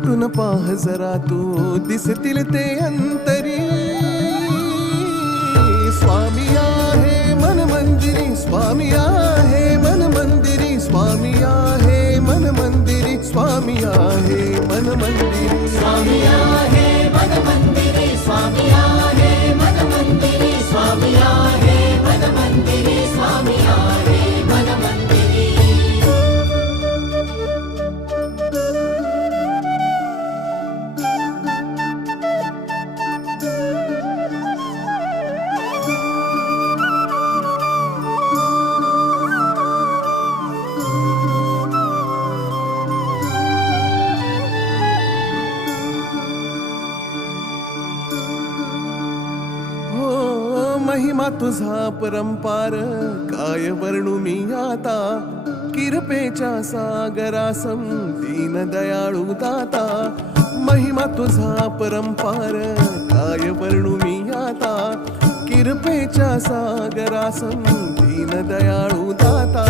भेटून पाह जरा तू दिसतील ते अंतरी. स्वामी आहे मन मंदिरी, स्वामी आहे मन मंदिरी, स्वामी आहे मन मंदिरी, स्वामी आहे मन मंदिरी. स्वामी आहे मन मंदिरी, स्वामी आहे मन मंदिरी, स्वामी आहे मन मंदिरी, स्वामी आहे मन मंदिरी. महिमा तुझा परंपार काय वर्णू मी आता. किरपेच्या सागरासम दीन दयाळू दाता. महिमा तुझा परंपार काय वर्णू मी आता. किरपेच्या सागरासम दीन दयाळू दाता.